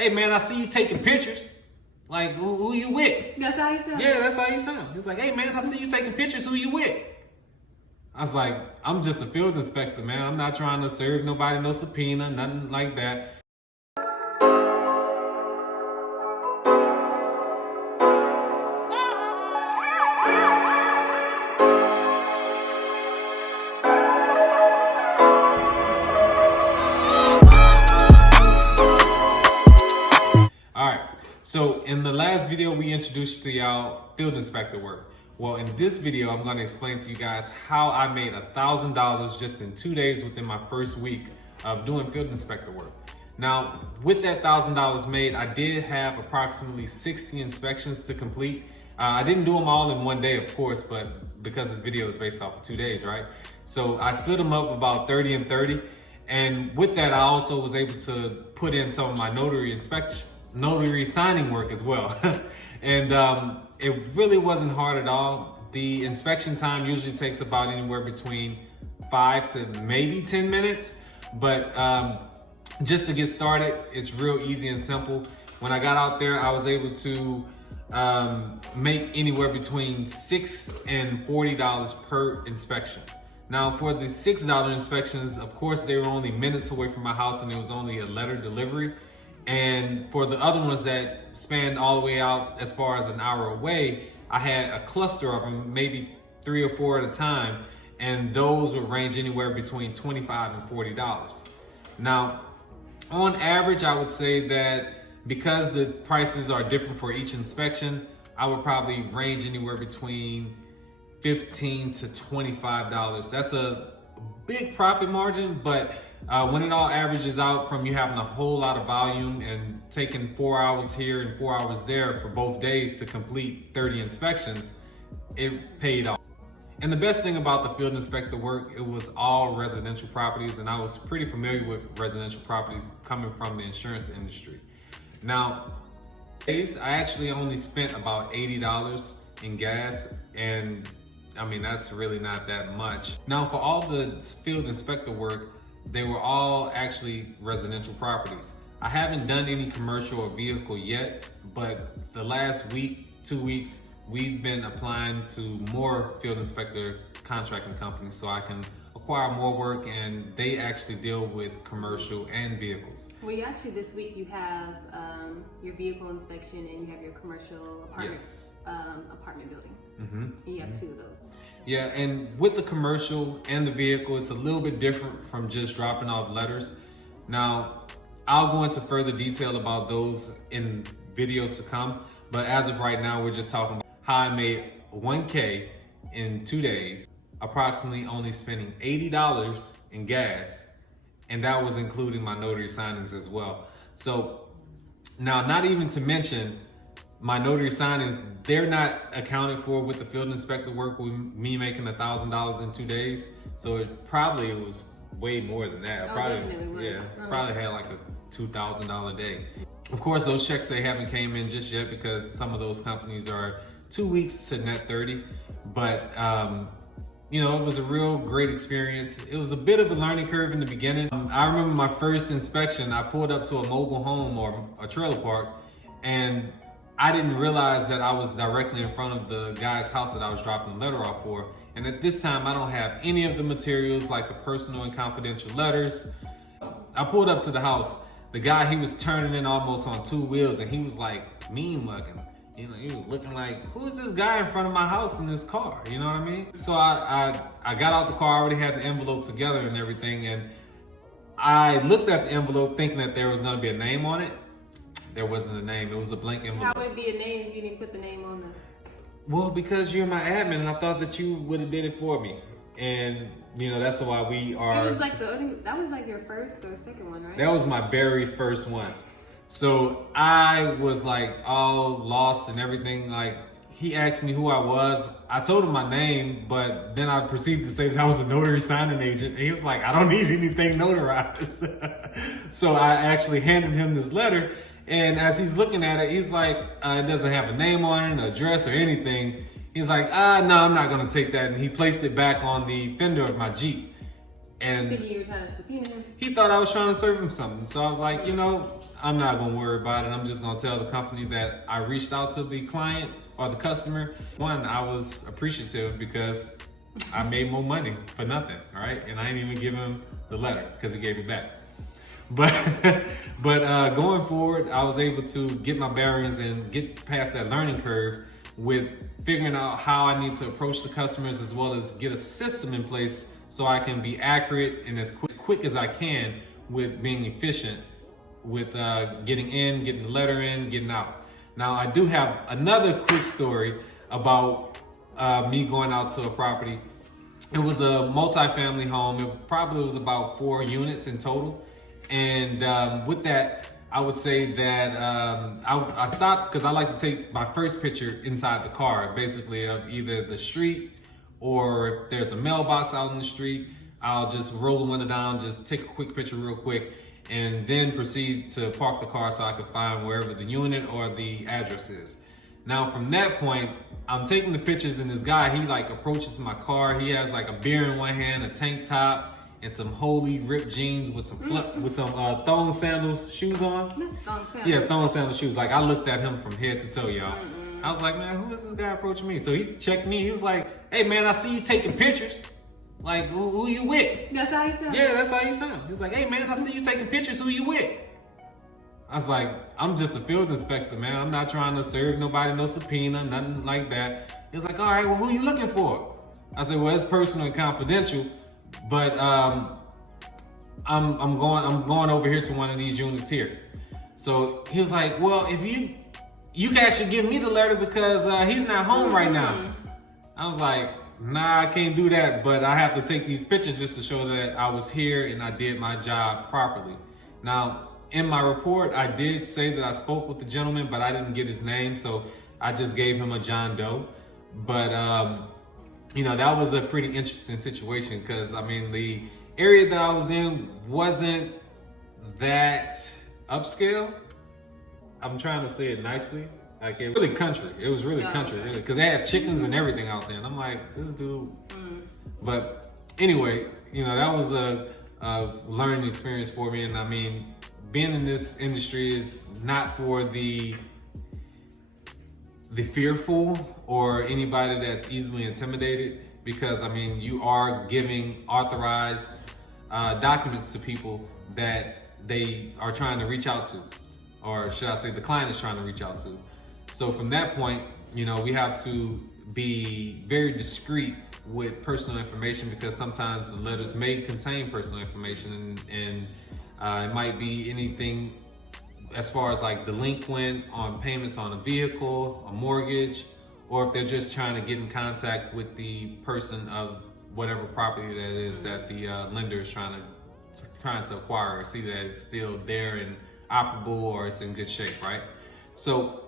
hey man, I see you taking pictures. Like, who you with? That's how you sound? Yeah, that's how you sound. He's like, hey man, I see you taking pictures, who you with? I was like, I'm just a field inspector, man. I'm not trying to serve nobody no subpoena, nothing like that. So in the last video, we introduced to y'all field inspector work. Well, in this video, I'm gonna explain to you guys how I made $1,000 just in 2 days within my first week of doing field inspector work. Now, with that $1,000 made, I did have approximately 60 inspections to complete. I didn't do them all in one day, of course, but because this video is based off of 2 days, right? So I split them up about 30 and 30. And with that, I also was able to put in some of my notary signing work as well. And it really wasn't hard at all. The inspection time usually takes about anywhere between 5 to maybe 10 minutes. But just to get started, it's real easy and simple. When I got out there, I was able to make anywhere between $6 and $40 per inspection. Now for the $6 inspections, of course, they were only minutes away from my house and it was only a letter delivery. And for the other ones that spanned all the way out as far as an hour away, I had a cluster of them, maybe 3 or 4 at a time. And those would range anywhere between $25 and $40. Now, on average, I would say that because the prices are different for each inspection, I would probably range anywhere between $15 to $25. That's a big profit margin, but when it all averages out from you having a whole lot of volume and taking 4 hours here and 4 hours there for both days to complete 30 inspections, it paid off. And the best thing about the field inspector work, it was all residential properties, and I was pretty familiar with residential properties coming from the insurance industry. Now, I actually only spent about $80 in gas, and I mean, that's really not that much. Now, for all the field inspector work, they were all actually residential properties. I haven't done any commercial or vehicle yet, but the last week, 2 weeks, we've been applying to more field inspector contracting companies so I can acquire more work, and they actually deal with commercial and vehicles. Well, you actually, this week you have your vehicle inspection and you have your commercial apartment, yes. Apartment building. Mm-hmm. You have 2 of those. Yeah, and with the commercial and the vehicle, it's a little bit different from just dropping off letters. Now, I'll go into further detail about those in videos to come, but as of right now, we're just talking about how I made $1K in 2 days, approximately only spending $80 in gas, and that was including my notary signings as well. So now, not even to mention my notary signings, they're not accounted for with the field inspector work with me making $1,000 in 2 days. So it probably was way more than that. Definitely was. Yeah, probably had like a $2,000 day. Of course, those checks, they haven't came in just yet because some of those companies are 2 weeks to net 30. But you know, it was a real great experience. It was a bit of a learning curve in the beginning. I remember my first inspection, I pulled up to a mobile home or a trailer park, and I didn't realize that I was directly in front of the guy's house that I was dropping the letter off for. And at this time, I don't have any of the materials like the personal and confidential letters. I pulled up to the house. The guy, he was turning in almost on 2 wheels, and he was like mean mugging. You know, he was looking like, who is this guy in front of my house in this car? You know what I mean? So I got out the car, I already had the envelope together and everything. And I looked at the envelope thinking that there was gonna be a name on it. There wasn't a name, it was a blank envelope. How would it be a name if you didn't put the name on the... Well, because you're my admin and I thought that you would have did it for me. And you know, that's why we are... It was like that was like your first or second one, right? That was my very first one. So I was like all lost and everything. Like, he asked me who I was. I told him my name, but then I proceeded to say that I was a notary signing agent. And he was like, I don't need anything notarized. So I actually handed him this letter. And as he's looking at it, he's like, it doesn't have a name on it, an address or anything. He's like, no, I'm not gonna take that. And he placed it back on the fender of my Jeep. And Thinking you were trying to subpoena him? he thought I was trying to serve him something. So I was like, you know, I'm not gonna worry about it. I'm just gonna tell the company that I reached out to the client or the customer. One, I was appreciative because I made more money for nothing, all right? And I didn't even give him the letter because he gave it back. But going forward, I was able to get my bearings and get past that learning curve with figuring out how I need to approach the customers, as well as get a system in place so I can be accurate and as quick as I can with being efficient with getting in, getting the letter in, getting out. Now, I do have another quick story about me going out to a property. It was a multi-family home. It probably was about 4 units in total. And with that, I would say that I stopped because I like to take my first picture inside the car, basically of either the street, or if there's a mailbox out in the street, I'll just roll the window down, just take a quick picture real quick, and then proceed to park the car so I can find wherever the unit or the address is. Now from that point, I'm taking the pictures, and this guy, he like approaches my car. He has like a beer in one hand, a tank top, and some holy ripped jeans with some thong sandal shoes on. Yeah, thong sandal shoes. Like, I looked at him from head to toe, y'all. I was like, man, who is this guy approaching me? So he checked me. He was like, hey man, I see you taking pictures. Like, who you with? That's how you sound? Yeah, that's how you sound. He's like, hey man, I see you taking pictures. Who you with? I was like, I'm just a field inspector, man. I'm not trying to serve nobody no subpoena, nothing like that. He was like, all right, well, who you looking for? I said, well, it's personal and confidential, but I'm going over here to one of these units here. So he was like, well, if you can actually give me the letter because he's not home right now. I was like, nah, I can't do that, but I have to take these pictures just to show that I was here and I did my job properly. Now, in my report, I did say that I spoke with the gentleman, but I didn't get his name, so I just gave him a John Doe. But, you know, that was a pretty interesting situation because, I mean, the area that I was in wasn't that upscale. I'm trying to say it nicely. Like, it was really country. It was really country, really, because they had chickens and everything out there. And I'm like, this dude. But anyway, you know, that was a learning experience for me. And I mean, being in this industry is not for the fearful or anybody that's easily intimidated, because I mean, you are giving authorized documents to people that they are trying to reach out to, or should I say the client is trying to reach out to. So from that point, you know, we have to be very discreet with personal information, because sometimes the letters may contain personal information, and it might be anything as far as like delinquent on payments on a vehicle, a mortgage, or if they're just trying to get in contact with the person of whatever property that is that the lender is trying to acquire, or see that it's still there and operable, or it's in good shape, right? So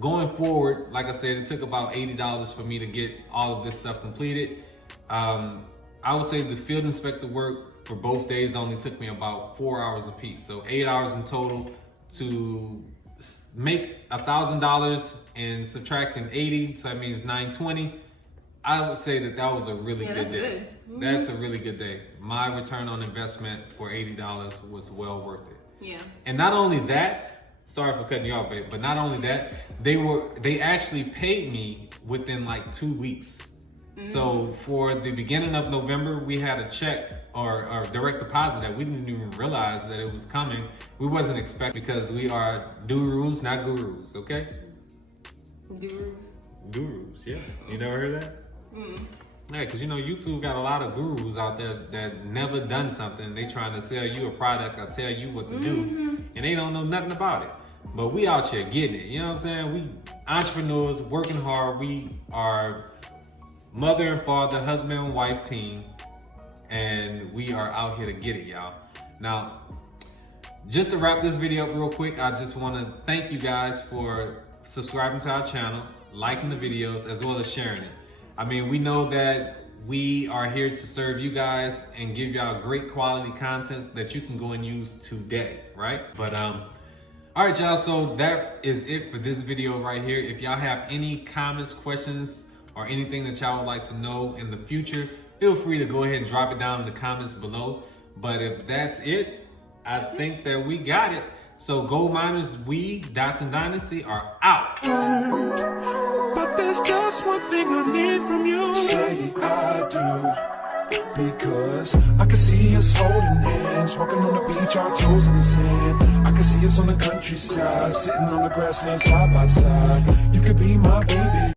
going forward, like I said, it took about $80 for me to get all of this stuff completed. I would say the field inspector work for both days only took me about 4 hours a piece. So 8 hours in total to make $1,000 and subtracting 80. So that means $920. I would say that was a really good day. Good. That's a really good day. My return on investment for $80 was well worth it. Yeah. And not only that, sorry for cutting you off, babe, but not only that, they actually paid me within like 2 weeks. So for the beginning of November, we had a check or direct deposit that we didn't even realize that it was coming. We wasn't expecting, because we are gurus, not gurus, okay? Gurus, yeah. You never heard that? Yeah, because you know, YouTube got a lot of gurus out there that never done something. They trying to sell you a product or tell you what to do, and they don't know nothing about it. But we out here getting it, you know what I'm saying? We entrepreneurs working hard. We are mother and father, husband and wife team, and we are out here to get it, y'all. Now, just to wrap this video up real quick, I just want to thank you guys for subscribing to our channel, liking the videos, as well as sharing it. I mean, we know that we are here to serve you guys and give y'all great quality content that you can go and use today, right? But all right, y'all, so that is it for this video right here. If y'all have any comments, questions, or anything that y'all would like to know in the future, feel free to go ahead and drop it down in the comments below. But if that's it, I think that we got it. So gold miners, we, Dodson Dynasty, are out. But there's just one thing I need from you. Say I do. Because I can see us holding hands, walking on the beach, our toes in the sand. I can see us on the countryside, sitting on the grassland side by side. You could be my baby.